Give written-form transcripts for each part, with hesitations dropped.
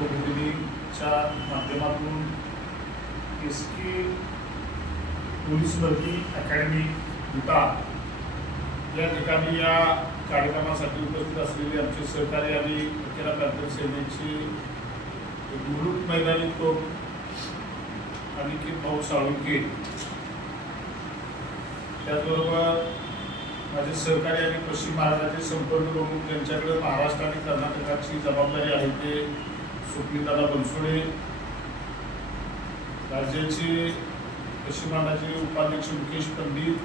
कोविडच्या माध्यमातून SK police भरती अकॅडमी विटा या ठिकाणी या कार्यक्रमासाठी उपस्थित असलेले आमचे सहकारी आणि अखेरा पॅंथर सेनेचे गुरुप मैदानी तो अनिकेत भाऊ साळुंके, त्याचबरोबर माझे सहकारी आणि पश्चिम महाराष्ट्राचे संपर्क प्रमुख ज्यांच्याकडे महाराष्ट्र आणि कर्नाटकाची जबाबदारी आहे ते सुप्रीमदादा बनसोडे, राज्याचे पश्चिम महाराष्ट्राचे उपाध्यक्ष मुकेश पंडित,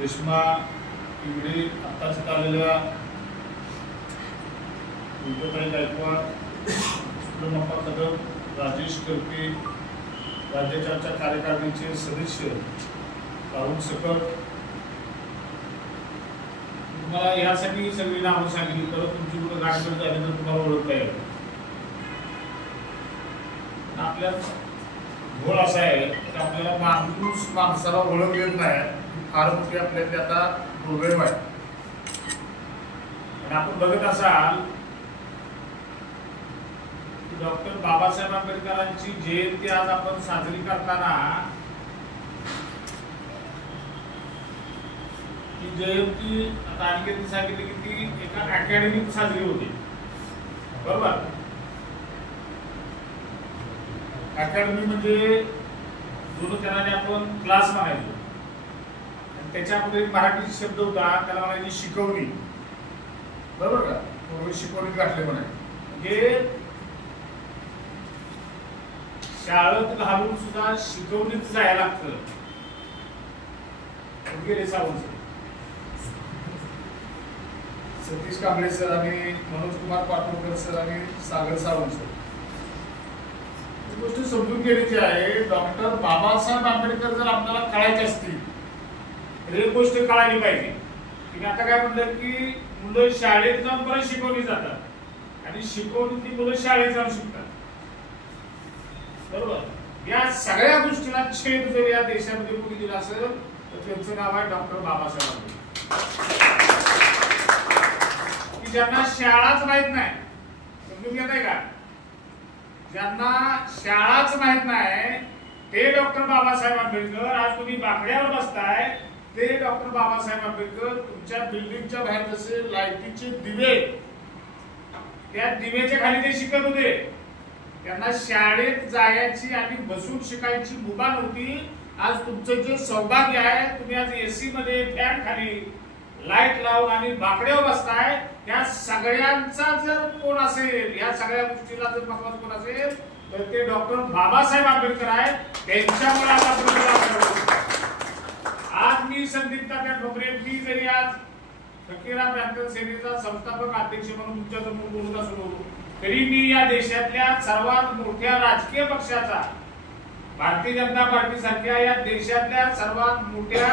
रेश्मा इंगडे, आत्ताच आलेल्या विद्याताई गायकवाड, सुब्रमप्पा कदम, राजेश करपे, राज्याच्या आमच्या कार्यकारिणीचे सदस्य राहुल सकट, तुम्हाला यासाठी सगळी नावं सांगितली तर तुमची कुठं गाठभेट झाली तर तुम्हाला ओळखता येईल. आपल्या घोळ असा आहे की आपल्याला माणूस माणसाला ओळख देत नाही, फार मोठी आपल्याकडे आता दुर्दैव आहे. आणि आपण बघत असाल की डॉक्टर बाबासाहेब आंबेडकरांची जयंती आज आपण साजरी करताना ती जयंती आता अनिकेतने सांगितली की ती एका अकॅडमीत साजरी होती, बरोबर. अकॅडमी म्हणजे दोन जणांनी आपण क्लास म्हणायचो आणि त्याच्यामध्ये मराठी शब्द होता त्याला म्हणायची शिकवणी, बरोबर का. पूर्वी शिकवणी गाठले म्हणजे शाळेत घालून सुद्धा शिकवणीत जायला लागतं वगैरे. सावंत सतीश कांबळे सर आणि मनोज कुमार पाटोळकर सर आणि सागर सावंत सर ही गोष्ट समजून घ्यायची आहे. डॉक्टर बाबासाहेब आंबेडकर जर आपल्याला कळायचे असतील तर एक गोष्ट कळाली पाहिजे की आता काय म्हणलं की मुलं शाळेत जाऊन परत शिकवली जातात आणि शिकवून ती मुलं शाळेत जाऊन शिकतात, बरोबर. या सगळ्या गोष्टीला छेद जर या देशामध्ये कोणी दिला असेल तर त्यांचं नाव आहे डॉक्टर बाबासाहेब आंबेडकर. ज्यांना शाळाच माहित नाही, समजून घेताय का, ज्यांना शाळाच माहित नाही ते डॉक्टर बाबासाहेब आंबेडकर. आज तुम्ही बाकड्यावर बसताय ते डॉक्टर बाबासाहेब आंबेडकर. तुमच्या बिल्डिंगच्या बाहेर जसे लाईटीचे दिवे, त्या दिव्याच्या खाली ते शिकत होते. त्यांना शाळेत जायची आणि बसून शिकायची मुभा नव्हती. आज तुमचं जे सौभाग्य आहे तुम्ही आज एसी मध्ये फॅन खाली लाईट लावून आणि बाकड्यावर बसताय. या सगळ्यांचा जर कोण असेल, या सगळ्या गोष्टीला जर महत्त्वाचं कोण असेल तर ते डॉक्टर बाबासाहेब आंबेडकर आहेत. त्यांच्यामुळे आज मी संदीप तात्या ठोकरे, मी जरी आज अखेरा पॅंथर सेनेचा संस्थापक अध्यक्ष म्हणून तुमच्यासमोर बोलत असलो तरी मी या देशातल्या सर्वात मोठ्या राजकीय पक्षाचा, भारतीय जनता पार्टी सारख्या या देशातल्या सर्वात मोठ्या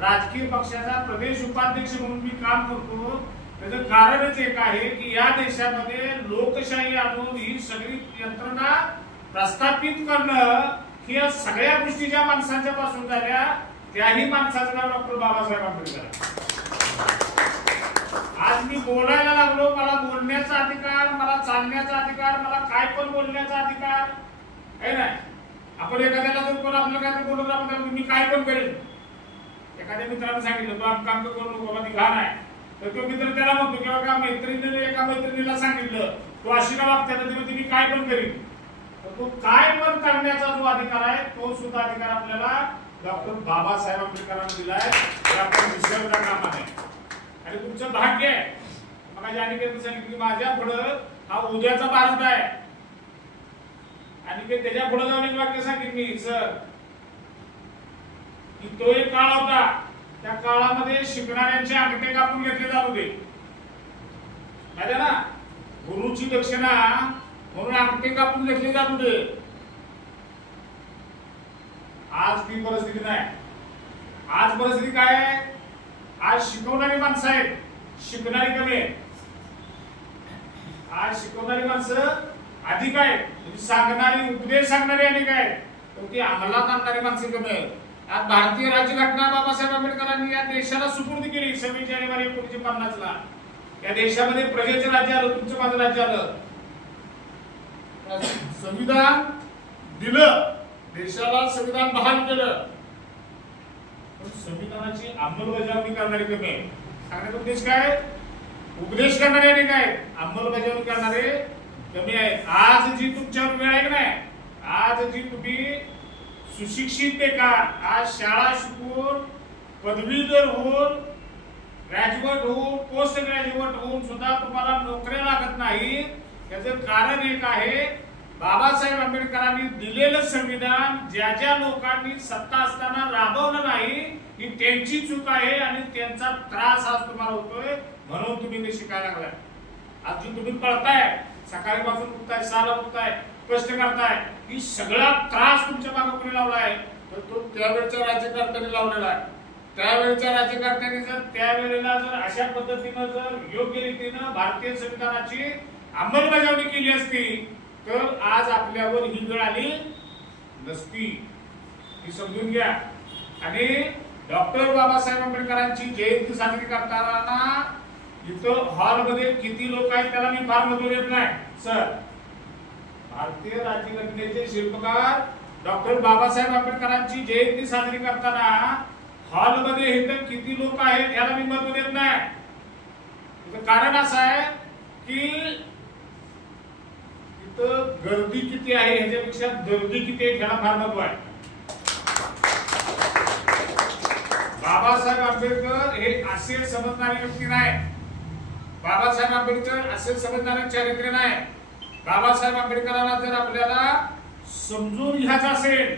राजकीय पक्षाचा प्रदेश उपाध्यक्ष म्हणून मी काम करतो. त्याचं कारणच एक आहे की या देशामध्ये लोकशाही आणून ही सगळी यंत्रणा प्रस्थापित करणं, ही या सगळ्या गोष्टी ज्या माणसांच्या पासून झाल्या त्याही माणसाचं नाव डॉक्टर बाबासाहेब आंबेडकर. आज मी बोलायला लागलो, मला बोलण्याचा अधिकार, मला चालण्याचा अधिकार, मला काय पण बोलण्याचा अधिकार आहे ना. आपण एखाद्याला जर कोण आपलं काय बोलत आपण मी काय पण करेन, एखाद्या मित्राने सांगितलं तू काम करू नको बाबा ती घाण आहे, तर तो मित्र त्याला म्हणतो किंवा का मैत्रिणीने एका मैत्रिणीला सांगितलं तू अशी का वागते तर मी काय पण करीन. तर तो काय पण करण्याचा जो अधिकार आहे तो सुद्धा अधिकार आपल्याला डॉक्टर बाबासाहेब आंबेडकरांनी दिलाय. आपण विसरता कामा नये. आणि तुमचं भाग्य आहे, मग अनिकेतने सांगितलं माझ्या पुढं हा उद्याचा भारत आहे. आणि त्याच्या पुढे जाऊन एक वाक्य सांगितलं मी सर की तो एक काळ होता, त्या काळामध्ये शिकणाऱ्यांचे अंगठे कापून घेतले जात होते, माहिती ना. गुरुची दक्षिणा म्हणून अंगठे कापून घेतले जात होते. आज ती परिस्थिती नाही. आज परिस्थिती काय आहे, आज शिकवणारी माणसं आहेत, शिकणारी कमी आहेत. आज शिकवणारी माणसं अधिक आहेत, सांगणारी उपदेश सांगणारी अनेक आहेत, तर ती अंमलात आणणारी माणसं कमी आहेत. आज भारतीय राज्यघटना बाबासाहेब आंबेडकरांनी या देशाला सुपूर्द केली 26 जानेवारी 1950 ला. या देशामध्ये प्रजेचं राज्य आलं, तुमचं माझं राज्य आलं. संविधान दिलं, देशाला संविधान बहाल केलं, पण संविधानाची अंमलबजावणी करणारे कमी आहे. सांगण्याचा उद्देश काय? उपदेश करणारे नाही काय, अंमलबजावणी करणारे कमी आहे. आज जी तुमच्यावर वेळ आहे नाही, आज जी तुम्ही सुशिक्षित बेकार, आज शाळा शिकून पदवीधर होऊन ग्रॅज्युएट होऊन पोस्ट ग्रॅज्युएट होऊन सुद्धा तुम्हाला नोकऱ्या लागत नाही, याचं कारण एक आहे, बाबासाहेब आंबेडकरांनी दिलेलं संविधान ज्या ज्या लोकांनी सत्ता असताना राबवलं नाही, ही त्यांची चूक आहे आणि त्यांचा त्रास आज तुम्हाला होतोय, म्हणून तुम्ही ते शिकायला लागलाय. आज जी तुम्ही पळताय, सकाळी पासून उठताय, 6ला उठताय, कष्ट करताय, ही सगळा त्रास तुमच्या मागे कोणी लावलाय? तर तो त्यावेळच्या राज्यकर्त्यांनी लावलेला आहे. त्यावेळच्या राज्यकर्त्यांनी जर त्यावेळेला जर अशा पद्धतीनं जर योग्य रीतीनं भारतीय संविधानाची अंमलबजावणी केली असती तर आज आपल्यावर ही वेळ आली नसती, ही समजून घ्या. आणि डॉक्टर बाबासाहेब आंबेडकरांची जयंती साजरी करताना इथं हॉलमध्ये किती लोक आहेत त्याला मी फार महत्व देत नाही सर. भारतीय राज्यघटनेचे शिल्पकार डॉक्टर बाबासाहेब आंबेडकरांची जयंती साजरी करताना हॉलमध्ये इथं किती लोक आहेत याला मी महत्व देत नाही. कारण असं आहे की इथं गर्दी किती आहे ह्याच्यापेक्षा गर्दी किती आहे ह्याला फार महत्व आहे. बाबासाहेब आंबेडकर हे असे समजणारे व्यक्ती नाही, बाबासाहेब आंबेडकर असे समजणारे चारित्र्य नाही. बाबासाहेब आंबेडकरांना जर आपल्याला समजून घ्यायचं असेल